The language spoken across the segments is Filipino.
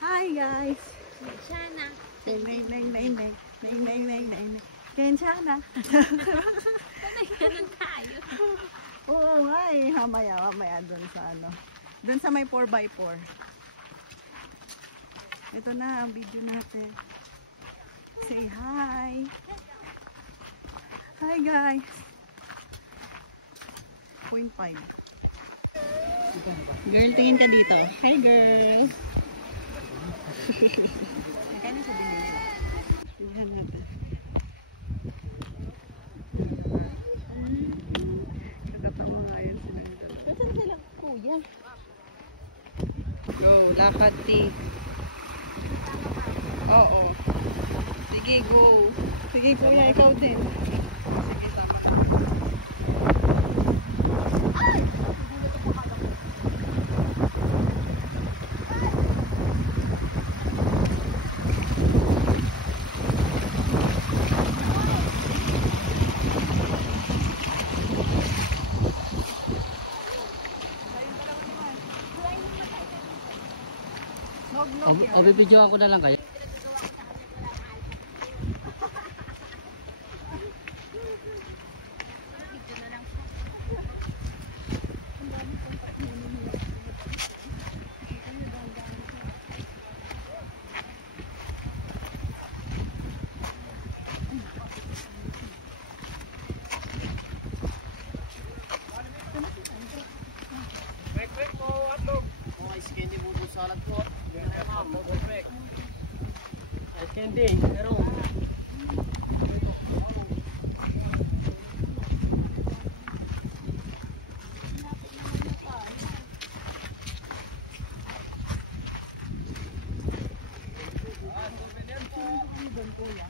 Hi guys! Kenshana. Kenshana. Sanay ganun tayo. Oo nga eh. Mamaya dun sa ano. Dun sa may 4x4. Ito na ang video natin. Say hi! Hi guys! 0.5. Girl, tingin ka dito. Hi girl! Kaya na siya binili. Bilihan natin. Nakatama nga yun silang doon. Saan sila kuya? Go, lakad T. Oo. Sige, go. Sige kuya, ikaw din. Sige, sama ka. O, bibidyoan ko na lang kayo. Quick po, atlog. Ice candy buto salad po. Perfect. Ice candy, pero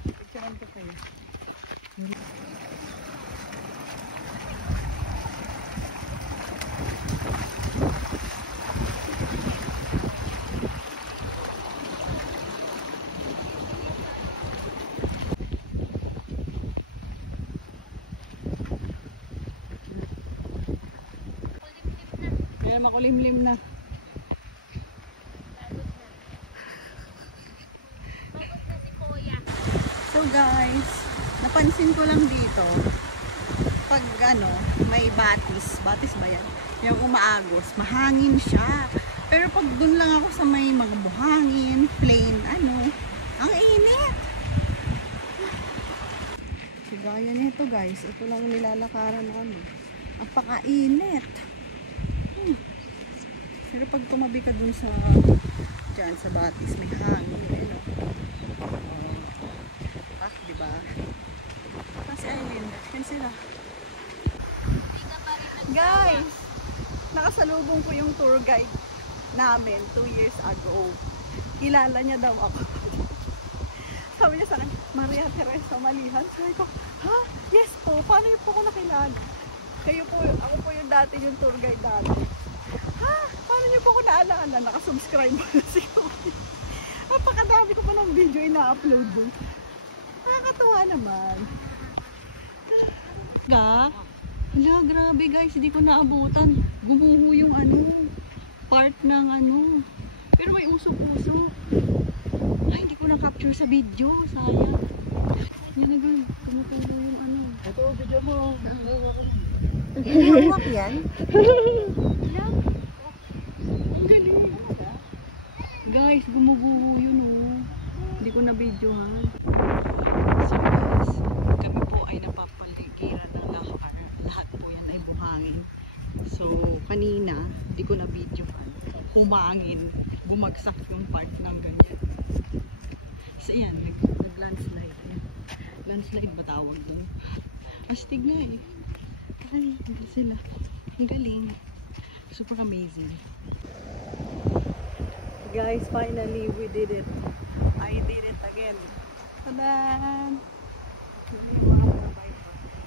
Picturean ko kayo. Kaya makulimlim na. So guys, napansin ko lang dito, pag ano, may batis ba yan? Yung umaagos, mahangin siya. Pero pag dun lang ako sa may mga buhangin, plain, ano, ang init. So gaya nito guys, ito lang nilalakaran na ano. Ang pakainit. Pero pag tumabi ka dun sa, dyan sa batis, may hangin, ano. Diba? Kasi Aileen, yan sila. Guys, nakasalubong ko yung tour guide namin 2 years ago. Kilala niya daw ako. Sabi niya sa akin, Maria Teresa Malihan. Sabi ko, ha? Yes po. Paano niyo po ako nakilala? Kayo po, ako po yung dati yung tour guide dati. Ha? Paano niyo po ako naalala? Nakasubscribe mo na siguro. Napakadami ko pa ng video ina-upload dun. Nakakatuwa naman. Hala, grabe guys, hindi ko naabutan. Gumuho yung ano, part ng ano. Pero may usok-usok. Ay, hindi ko na-capture sa video. Sayang. Yan na gan, kumukanda yung ano. ito, video mo. Hawak yan? Ang galing. Guys, gumuguho yun oh. Hindi ko na video ha. So guys, kami po ay napapaligiran ng lahar. Lahat po yan ay buhangin. So kanina, hindi ko na video. Humangin. Bumagsak yung part ng ganyan. So yan, nag-landslide. Landslide ba tawag doon? Astig nga eh. Ay, hindi sila. Ang galing. Super amazing. Guys, finally we did it. I did it again. Tadan!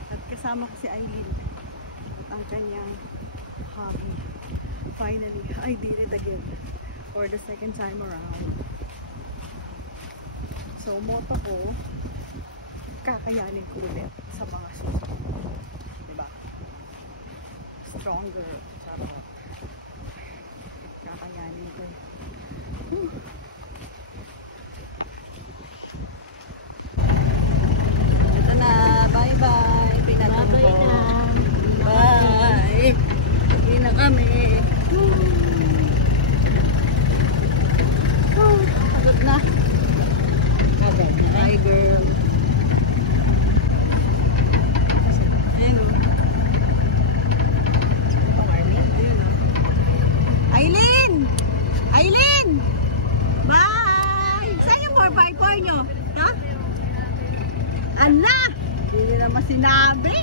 At kasama ko si Aileen at ang kanyang hobby. Finally, I did it again for the second time around. So, motto ko, kakayanin ko ulit sa mga susunod. Diba? Stronger. Charot. Kakayanin ko. buhay nyo? Ha? Ala! Hindi naman sinabi.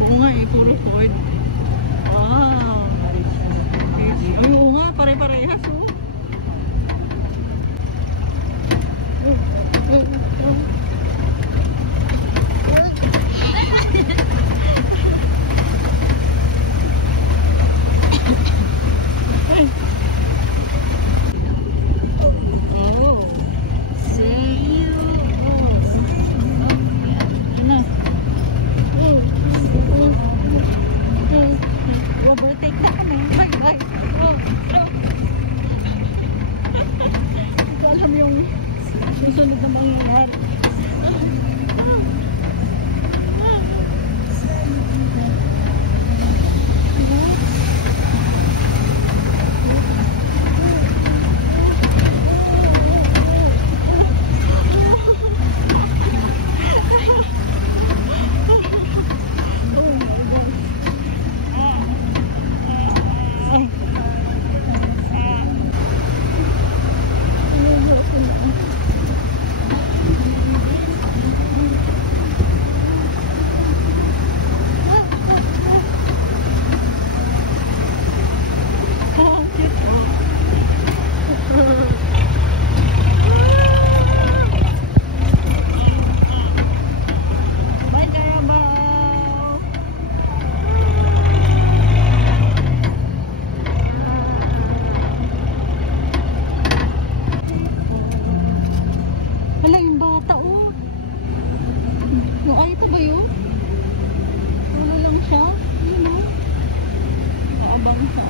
Oo nga eh, puro Ford. Wow! Ay, oo nga, pare-parehas oh. Overtake na kami. Bye bye. Hindi ko alam yung susunod na mangyayari. Hala, yung bata oh. Ay, ito ba yun? Wala lang siya. Yun oh. Kaabang siya.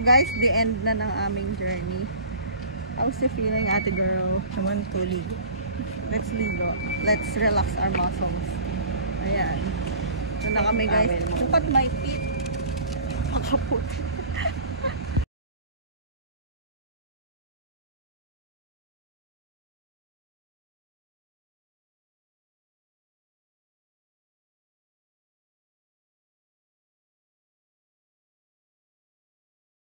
Guys, the end na ng aming journey. How's the feeling, ate girl? Naman to ligo. Let's ligo. Let's relax our muscles. Ayan. Doon na kami guys. Look at my feet. Makapot.